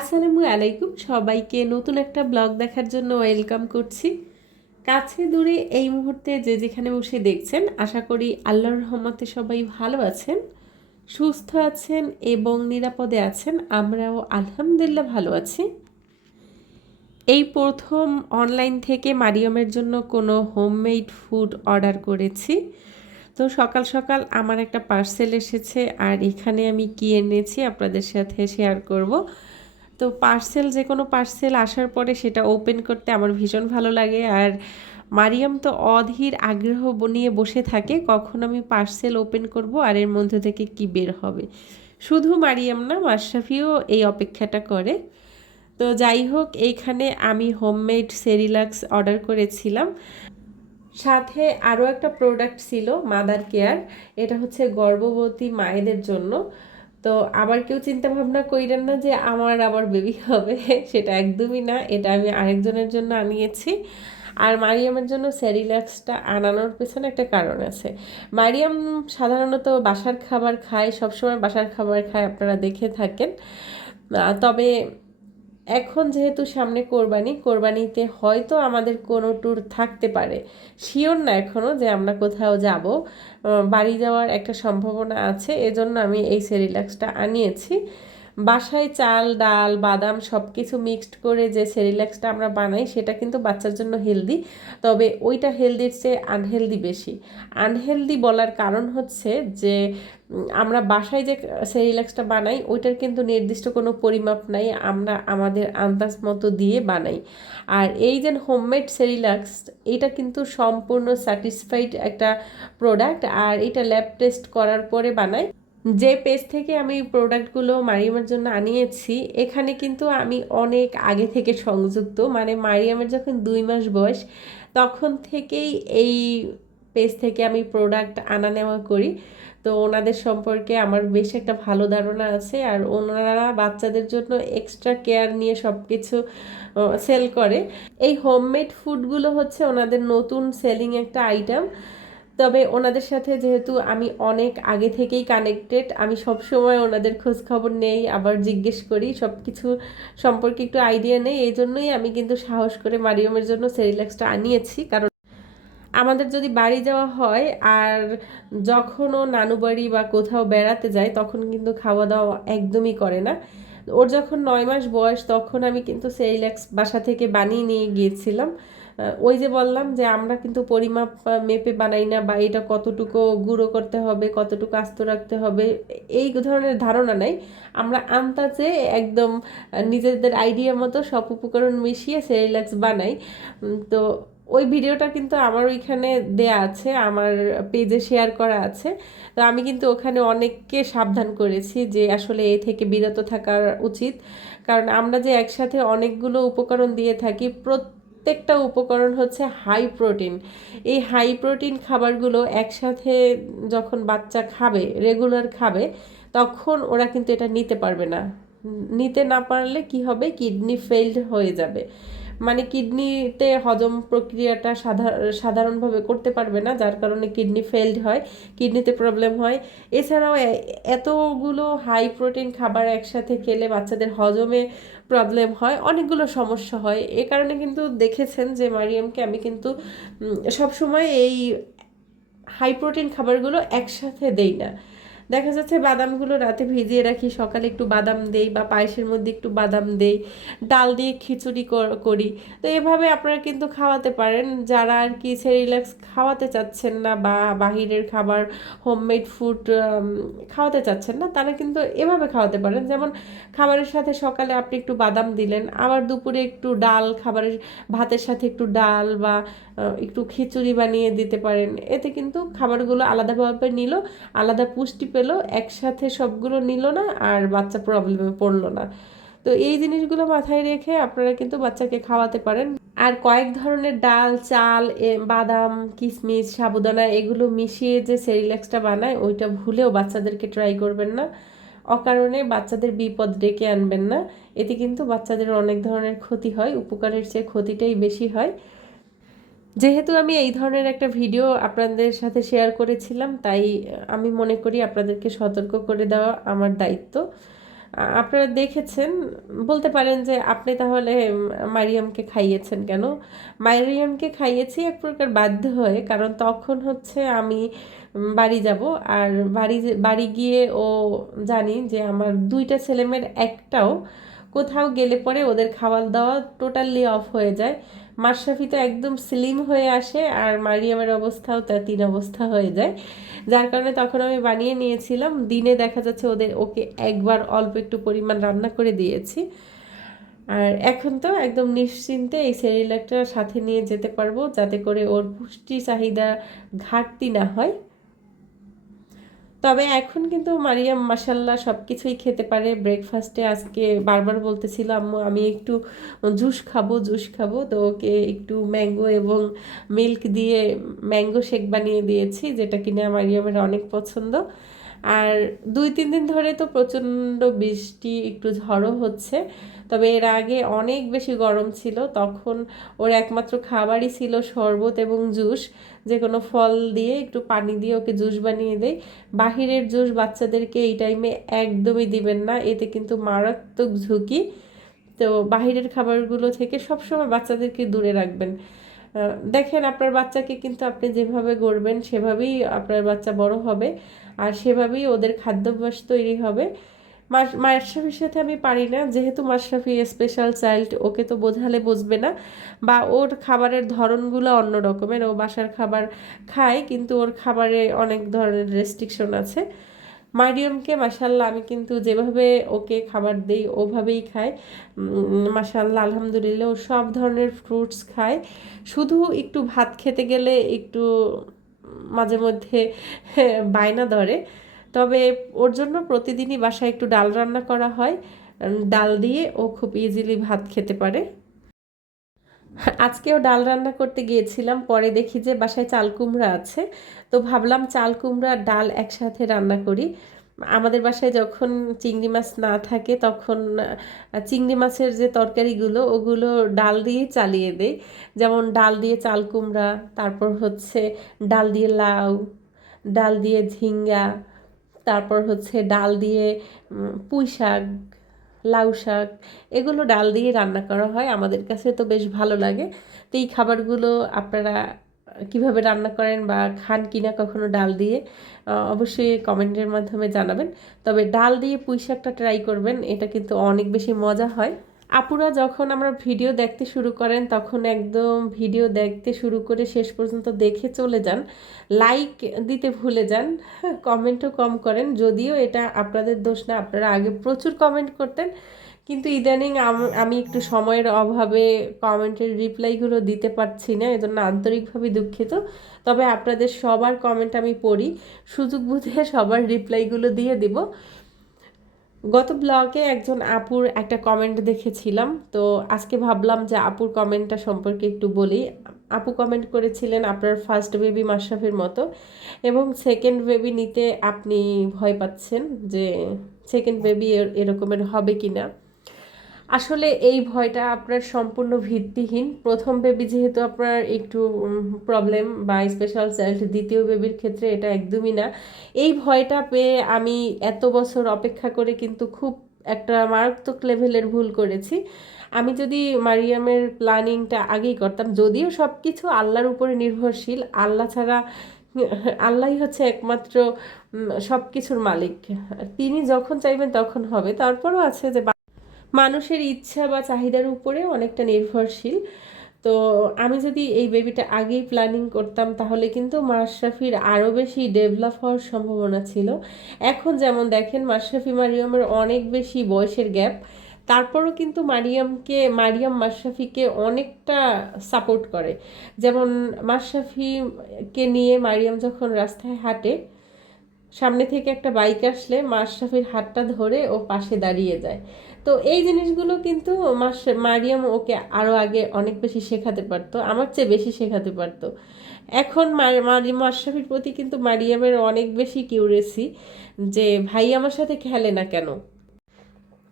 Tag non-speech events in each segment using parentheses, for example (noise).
আসসালামু আলাইকুম। সবাইকে নতুন একটা ব্লগ দেখার জন্য ওয়েলকাম করছি। কাছে দূরে এই মুহূর্তে যে যেখানে বসে দেখছেন, আশা করি আল্লাহর রহমতে সবাই ভালো আছেন, সুস্থ আছেন এবং নিরাপদে আছেন। আমরাও আলহামদুলিল্লাহ ভালো আছি। এই প্রথম অনলাইন থেকে মারিয়মের জন্য কোনো হোমমেড ফুড অর্ডার করেছি। তো সকাল সকাল আমার একটা পার্সেল এসেছে আর এখানে আমি কি এনেছি আপনাদের সাথে শেয়ার করব। তো পার্সেল যে কোনো পার্সেল আসার পরে সেটা ওপেন করতে আমার ভীষণ ভালো লাগে। আর মারিয়াম তো অধীর আগ্রহ নিয়ে বসে থাকে, কখন আমি পার্সেল ওপেন করব আর এর মধ্যে থেকে কি বের হবে। শুধু মারিয়াম না, মাশরাফিও এই অপেক্ষাটা করে। তো যাই হোক, এইখানে আমি হোমমেড সেরিলাক্স অর্ডার করেছিলাম। সাথে আরও একটা প্রোডাক্ট ছিল মাদার কেয়ার এটা হচ্ছে গর্ভবতী মায়েদের জন্য। তো আবার কেউ চিন্তা ভাবনা কইরেন না যে আমার আবার বেবি হবে, (laughs) সেটা একদমই না। এটা আমি আরেকজনের জন্য আনিয়েছি। আর মারিয়ামের জন্য স্যারিল্যাক্সটা আনানোর পেছনে একটা কারণ আছে। মারিয়াম সাধারণত বাসার খাবার খায়, সবসময় বাসার খাবার খায়, আপনারা দেখে থাকেন। তবে এখন যেহেতু সামনে কোরবানি, কোরবানিতে হয়তো আমাদের কোনো ট্যুর থাকতে পারে। শিওর না এখনও যে আমরা কোথাও যাব। বাড়ি যাওয়ার একটা সম্ভাবনা আছে, এজন্য আমি এই সেরিল্যাক্সটা আনিয়েছি। বাসায় চাল, ডাল, বাদাম সব কিছু মিক্সড করে যে সেরিল্যাক্সটা আমরা বানাই, সেটা কিন্তু বাচ্চার জন্য হেলদি তবে ওইটা হেলদির চেয়ে আনহেলদি বেশি। আনহেলদি বলার কারণ হচ্ছে যে আমরা বাসায় যে সেরিল্যাক্সটা বানাই, ওইটার কিন্তু নির্দিষ্ট কোনো পরিমাপ নাই, আমরা আমাদের আন্দাজ মতো দিয়ে বানাই। আর এই যে হোমমেড সেরিল্যাক্স, এটা কিন্তু সম্পূর্ণ স্যাটিসফাইড একটা প্রোডাক্ট আর এটা ল্যাব টেস্ট করার পরে বানাই। যে পেজ থেকে আমি প্রোডাক্টগুলো মারিয়ামের জন্য আনিয়েছি, এখানে কিন্তু আমি অনেক আগে থেকে সংযুক্ত। মানে মারিয়ামের যখন দুই মাস বয়স, তখন থেকেই এই পেজ থেকে আমি প্রোডাক্ট আনা নেওয়া করি। তো ওনাদের সম্পর্কে আমার বেশ একটা ভালো ধারণা আছে, আর ওনারা বাচ্চাদের জন্য এক্সট্রা কেয়ার নিয়ে সব কিছু সেল করে। এই হোমমেড ফুডগুলো হচ্ছে ওনাদের নতুন সেলিং একটা আইটেম তবে ওনাদের সাথে যেহেতু আমি অনেক আগে থেকেই কানেক্টেড আমি সবসময় ওনাদের খোঁজ খবর নেই, আবার জিজ্ঞেস করি সব কিছু সম্পর্কে একটু আইডিয়া নেই, এই জন্যই আমি কিন্তু সাহস করে মারিয়মের জন্য সেরিল্যাক্সটা আনিয়েছি। কারণ আমাদের যদি বাড়ি যাওয়া হয়, আর যখনও নানু বাড়ি বা কোথাও বেড়াতে যায়, তখন কিন্তু খাওয়া দাওয়া একদমই করে না। ওর যখন নয় মাস বয়স, তখন আমি কিন্তু সেরিল্যাক্স বাসা থেকে বানিয়ে নিয়ে গিয়েছিলাম। ওই যে বললাম যে আমরা কিন্তু পরিমাপ মেপে বানাই না বা এটা কতটুকু গুঁড়ো করতে হবে, কতটুকু আস্ত রাখতে হবে, এই ধরনের ধারণা নাই। আমরা আন্তাজে একদম নিজেদের আইডিয়া মতো সব উপকরণ মিশিয়ে সেরিল্যাক্স বানাই। তো ওই ভিডিওটা কিন্তু আমার ওইখানে দেয়া আছে, আমার পেজে শেয়ার করা আছে। তো আমি কিন্তু ওখানে অনেককে সাবধান করেছি যে আসলে এ থেকে বিরত থাকার উচিত। কারণ আমরা যে একসাথে অনেকগুলো উপকরণ দিয়ে থাকি, প্রত্যেক প্রত্যেকটা উপকরণ হচ্ছে হাই প্রোটিন এই হাই প্রোটিন খাবারগুলো একসাথে যখন বাচ্চা খাবে রেগুলার খাবে, তখন ওরা কিন্তু এটা নিতে পারবে না। নিতে না পারলে কি হবে? কিডনি ফেলড হয়ে যাবে। মানে কিডনিতে হজম প্রক্রিয়াটা সাধারণভাবে করতে পারবে না, যার কারণে কিডনি ফেলড হয়, কিডনিতে প্রবলেম হয়। এছাড়াও এতগুলো হাই প্রোটিন খাবার একসাথে খেলে বাচ্চাদের হজমে প্রবলেম হয়, অনেকগুলো সমস্যা হয়। এ কারণে কিন্তু দেখেছেন যে মারিয়ামকে আমি কিন্তু সবসময় এই হাই প্রোটিন খাবারগুলো একসাথে দেই না। দেখা যাচ্ছে বাদামগুলো রাতে ভিজিয়ে রাখি, সকালে একটু বাদাম দেই বা পায়েসের মধ্যে একটু বাদাম দেই, ডাল দিয়ে খিচুড়ি করি তো এভাবে আপনারা কিন্তু খাওয়াতে পারেন। যারা আর কি সেরিল্যাক্স খাওয়াতে চাচ্ছেন না বা বাহিরের খাবার হোমমেড ফুড খাওয়াতে চাচ্ছেন না, তারা কিন্তু এভাবে খাওয়াতে পারেন। যেমন খাবারের সাথে সকালে আপনি একটু বাদাম দিলেন, আবার দুপুরে একটু ডাল, খাবারের ভাতের সাথে একটু ডাল বা একটু খিচুড়ি বানিয়ে দিতে পারেন। এতে কিন্তু খাবারগুলো আলাদাভাবে নিল, আলাদা পুষ্টি পেল, একসাথে সবগুলো নিল না আর বাচ্চা প্রবলেমে পড়ল না। তো এই জিনিসগুলো মাথায় রেখে আপনারা কিন্তু বাচ্চাকে খাওয়াতে পারেন। আর কয়েক ধরনের ডাল, চাল বাদাম কিশমিশ সাবুদানা এগুলো মিশিয়ে যে সেরিল্যাক্সটা বানায়, ওইটা ভুলেও বাচ্চাদেরকে ট্রাই করবেন না। অকারণে বাচ্চাদের বিপদ ডেকে আনবেন না। এতে কিন্তু বাচ্চাদের অনেক ধরনের ক্ষতি হয়, উপকারের চেয়ে ক্ষতিটাই বেশি হয়। যেহেতু আমি এই ধরনের একটা ভিডিও আপনাদের সাথে শেয়ার করেছিলাম, তাই আমি মনে করি আপনাদেরকে সতর্ক করে দেওয়া আমার দায়িত্ব। আপনারা দেখেছেন, বলতে পারেন যে আপনি তাহলে মারিয়ামকে খাইয়েছেন কেন? মারিয়ামকে খাইয়েছি এক প্রকার বাধ্য হয়ে, কারণ তখন হচ্ছে আমি বাড়ি যাব, আর বাড়ি বাড়ি গিয়ে ও জানি যে আমার দুইটা ছেলেমেয়ের একটাও কোথাও গেলে পরে ওদের খাওয়া দাওয়া টোটালি অফ হয়ে যায়। মাশরাফি তো একদম স্লিম হয়ে আসে আর মারিয়ামের অবস্থাও তার তিন অবস্থা হয়ে যায়। যার কারণে তখন আমি বানিয়ে নিয়েছিলাম। দিনে দেখা যাচ্ছে ওদের, ওকে একবার অল্প একটু পরিমাণ রান্না করে দিয়েছি। আর এখন তো একদম নিশ্চিন্তে এই সেরিলাকটা সাথে নিয়ে যেতে পারব, যাতে করে ওর পুষ্টি চাহিদা ঘাটতি না হয়। তবে এখন কিন্তু মারিয়াম মাসাল্লাহ সব কিছুই খেতে পারে। ব্রেকফাস্টে আজকে বারবার বলতেছিল, আম্মু, আমি একটু জুস খাব জুস খাব। তো ওকে একটু ম্যাঙ্গো এবং মিল্ক দিয়ে ম্যাঙ্গো শেক বানিয়ে দিয়েছি, যেটা কিনা মারিয়ামের অনেক পছন্দ। আর দুই, তিন দিন ধরে তো প্রচণ্ড বৃষ্টি, একটু ঝড়ও হচ্ছে। তবে এর আগে অনেক বেশি গরম ছিল। তখন ওর একমাত্র খাবারই ছিল শরবত এবং জুস। যে কোনো ফল দিয়ে একটু পানি দিয়ে ওকে জুস বানিয়ে দেয় বাহিরের জুস বাচ্চাদেরকে এই টাইমে একদমই দিবেন না। এতে কিন্তু মারাত্মক ঝুঁকি। তো বাহিরের খাবারগুলো থেকে সবসময় বাচ্চাদেরকে দূরে রাখবেন। দেখেন আপনার বাচ্চাকে কিন্তু আপনি যেভাবে গড়বেন, সেভাবেই আপনার বাচ্চা বড় হবে। আর সেভাবেই ওদের খাদ্যাভ্যাস তৈরি হবে। মাশরাফির সাথে আমি পারি না। যেহেতু মাশরাফি স্পেশাল চাইল্ড ওকে তো বোঝালে বুঝবে না। বা ওর খাবারের ধরনগুলো অন্য রকমের। ও বাসার খাবার খায়, কিন্তু ওর খাবারে অনেক ধরনের রেস্ট্রিকশন আছে। মারিয়ামকে মাসাল্লাহ আমি কিন্তু যেভাবে ওকে খাবার দেই, ওভাবেই খায় মাসাল্লাহ আলহামদুলিল্লাহ, ও সব ধরনের ফ্রুটস খায়। শুধু একটু ভাত খেতে গেলে একটু মাঝে মধ্যে বায়না ধরে। তবে ওর জন্য প্রতিদিনই বাসায় একটু ডাল রান্না করা হয়। ডাল দিয়ে ও খুব ইজিলি ভাত খেতে পারে। আজকেও ডাল রান্না করতে গিয়েছিলাম, পরে দেখি যে বাসায় চাল কুমড়া আছে। তো ভাবলাম চাল কুমড়া ডাল একসাথে রান্না করি। আমাদের বাসায় যখন চিংড়ি মাছ না থাকে তখন চিংড়ি মাছের যে তরকারিগুলো, ওগুলো ডাল দিয়ে চালিয়ে দেয় যেমন ডাল দিয়ে চাল কুমড়া, তারপর হচ্ছে ডাল দিয়ে লাউ, ডাল দিয়ে ঝিঙ্গা তারপর হচ্ছে ডাল দিয়ে পুঁই শাক, লাউ শাক, এগুলো ডাল দিয়ে রান্না করা হয়। আমাদের কাছে তো বেশ ভালো লাগে। তো এই খাবারগুলো আপনারা কীভাবে রান্না করেন বা খান কিনা কখনো ডাল দিয়ে অবশ্যই কমেন্টের মাধ্যমে জানাবেন। তবে ডাল দিয়ে পুঁই শাকটা ট্রাই করবেন, এটা কিন্তু অনেক বেশি মজা হয়। আপুরা যখন আমরা ভিডিও দেখতে শুরু করেন, তখন একদম ভিডিও দেখতে শুরু করে শেষ পর্যন্ত দেখে চলে যান। লাইক দিতে ভুলে যান কমেন্টও কম করেন। যদিও এটা আপনাদের দোষ না, আপনারা আগে প্রচুর কমেন্ট করতেন। কিন্তু ইদানিং আমি একটু সময়ের অভাবে কমেন্টের রিপ্লাইগুলো দিতে পারছি না, এজন্য আন্তরিকভাবে দুঃখিত। তবে আপনাদের সবার কমেন্ট আমি পড়ি, সুযোগ বুঝে সবার রিপ্লাইগুলো দিয়ে দিব। গত ব্লগে একজন আপুর একটা কমেন্ট দেখেছিলাম, তো আজকে ভাবলাম যে আপুর কমেন্টটা সম্পর্কে একটু বলি। আপু কমেন্ট করেছিলেন আপনার ফার্স্ট বেবি মাশরাফির মতো এবং সেকেন্ড বেবি নিতে আপনি ভয় পাচ্ছেন যে সেকেন্ড বেবি এরকমের হবে কি না আসলে এই ভয়টা আপনার সম্পূর্ণ ভিত্তিহীন। প্রথম বেবি যেহেতু আপনার একটু প্রবলেম বা স্পেশাল চাইল্ড দ্বিতীয় বেবির ক্ষেত্রে এটা একদমই না। এই ভয়টা পেয়ে আমি এত বছর অপেক্ষা করে কিন্তু খুব একটা মারাত্মক লেভেলের ভুল করেছি। আমি যদি মারিয়ামের প্ল্যানিংটা আগেই করতাম, যদিও সব কিছু আল্লাহর উপরে নির্ভরশীল, আল্লাহ ছাড়া, আল্লাহই হচ্ছে একমাত্র সব কিছুর মালিক। তিনি যখন চাইবেন তখন হবে। তারপরও আছে যে মানুষের ইচ্ছা বা চাহিদার উপরে অনেকটা নির্ভরশীল। তো আমি যদি এই বেবিটা আগেই প্ল্যানিং করতাম, তাহলে কিন্তু মাশরাফির আরও বেশি ডেভেলপ হওয়ার সম্ভাবনা ছিল। এখন যেমন দেখেন, মাশরাফি মারিয়ামের অনেক বেশি বয়সের গ্যাপ তারপরও কিন্তু মারিয়ামকে, মারিয়াম মাশরাফিকে অনেকটা সাপোর্ট করে। যেমন মাশরাফিকে নিয়ে মারিয়াম যখন রাস্তায় হাঁটে, সামনে থেকে একটা বাইক আসলে মাশরাফির হাতটা ধরে ও পাশে দাঁড়িয়ে যায়। তো এই জিনিসগুলো কিন্তু মারিয়াম ওকে আরও আগে অনেক বেশি শেখাতে পারতো, আমার চেয়ে বেশি শেখাতে পারতো। এখন মাশরাফির প্রতি কিন্তু মারিয়ামের অনেক বেশি কিউরেসি যে ভাই আমার সাথে খেলে না কেন?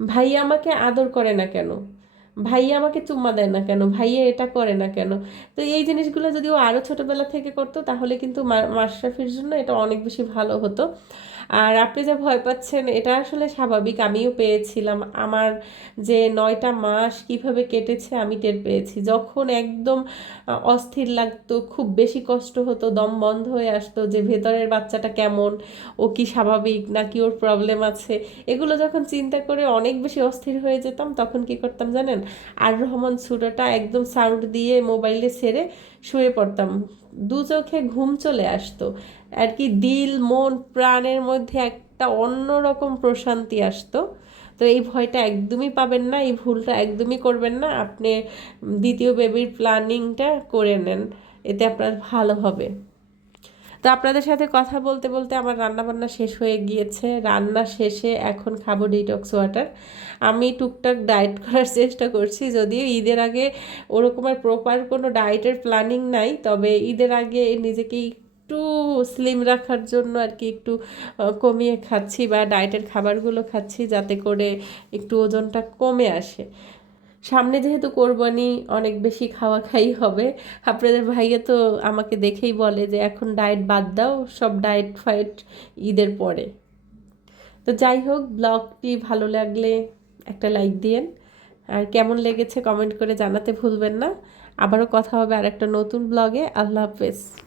ভাই আমাকে আদর করে না কেন? ভাইয়া আমাকে চুম্মা দেয় না কেন? ভাইয়া এটা করে না কেন? তো এই জিনিসগুলো যদি ও আরও ছোটোবেলা থেকে করতো, তাহলে কিন্তু মাশরাফির জন্য এটা অনেক বেশি ভালো হতো। আর আপনি যে ভয় পাচ্ছেন, এটা আসলে স্বাভাবিক। আমিও পেয়েছিলাম। আমার যে নয়টা মাস কীভাবে কেটেছে, আমি টের পেয়েছি। যখন একদম অস্থির লাগতো, খুব বেশি কষ্ট হতো, দম বন্ধ হয়ে আসতো যে ভেতরের বাচ্চাটা কেমন, ও কি স্বাভাবিক নাকি ওর প্রবলেম আছে, এগুলো যখন চিন্তা করে অনেক বেশি অস্থির হয়ে যেতাম, তখন কি করতাম জানেন? আর রহমান সুরাটা একদম সাউন্ড দিয়ে মোবাইলে সেরে শুয়ে পড়তাম। দু চোখে ঘুম চলে আসতো। আর কি দিল, মন, প্রাণের মধ্যে একটা অন্যরকম প্রশান্তি আসতো। তো এই ভয়টা একদমই পাবেন না, এই ভুলটা একদমই করবেন না। আপনি দ্বিতীয় বেবির প্ল্যানিংটা করে নেন, এতে আপনার ভালো হবে। আপনাদের সাথে কথা বলতে বলতে আমার রান্না বান্না শেষ হয়ে গিয়েছে। রান্না শেষে এখন খাব ডিটক্স ওয়াটার আমি টুকটাক ডায়েট করার চেষ্টা করছি, যদিও ঈদের আগে ওরকম আর প্রপার কোনো ডায়েটের প্ল্যানিং নাই, তবে ঈদের আগে নিজেকে একটু স্লিম রাখার জন্য আর কি একটু কমিয়ে খাচ্ছি বা ডায়েটের খাবারগুলো খাচ্ছি যাতে করে একটু ওজনটা কমে আসে। সামনে যেহেতু কোরবানি, অনেক বেশি খাওয়া খাই হবে। আপনাদের ভাইয়া তো আমাকে দেখেই বলে যে, এখন ডায়েট বাদ দাও, সব ডায়েট ফাইট ঈদের পরে। তো যাই হোক, ব্লগটি ভালো লাগলে একটা লাইক দিয়েন। আর কেমন লেগেছে কমেন্ট করে জানাতে ভুলবেন না। আবারও কথা হবে আর একটা নতুন ব্লগে। আল্লাহ হাফেজ।